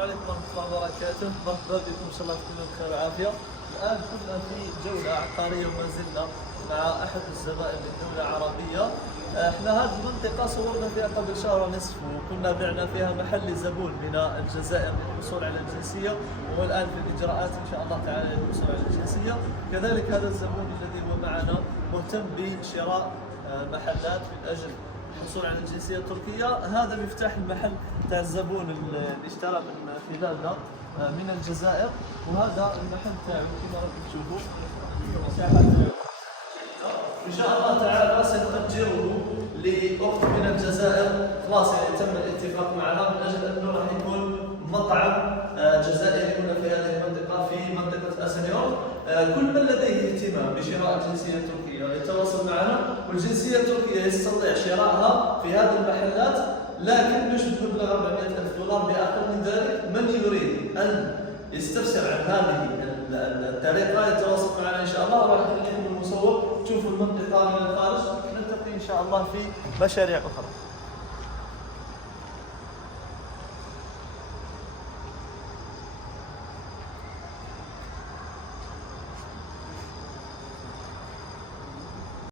عليكم ورحمة الله وبركاته، مرحبا بكم إن شاء الله تكونوا بخير وعافية. الآن كنا في جولة عقارية وما زلنا مع أحد الزبائن من دولة عربية. احنا هذه المنطقة صورنا فيها قبل شهر ونصف، وكنا بعنا فيها محل لزبون من الجزائر للحصول على الجنسية، وهو الآن في الإجراءات إن شاء الله تعالى للحصول على الجنسية. كذلك هذا الزبون الذي هو معنا مهتم بشراء محلات من أجل الحصول على الجنسية التركية. هذا مفتاح المحل تاع الزبون اللي اشترى من خلالنا من الجزائر، وهذا المحل تاعو كما راكم تشوفوا. إن شاء الله تعالى سنؤجره لأخت من الجزائر، خلاص يعني تم الاتفاق معها من أجل أنه راح يكون مطعم جزائري هنا في هذه المنطقة، في منطقة أسنيور. كل من لديه اهتمام بشراء الجنسية التركية يتواصل معنا، والجنسية التركية يستطيع شرائها في هذه المحلات، لكن مش بمبلغ 400,000 دولار، بأقل من ذلك. من يريد أن يستفسر عن هذه الطريقة يتواصل معنا إن شاء الله، وراح نخليكم المصور تشوفوا المنطقة من الخارج. نلتقي إن شاء الله في مشاريع أخرى.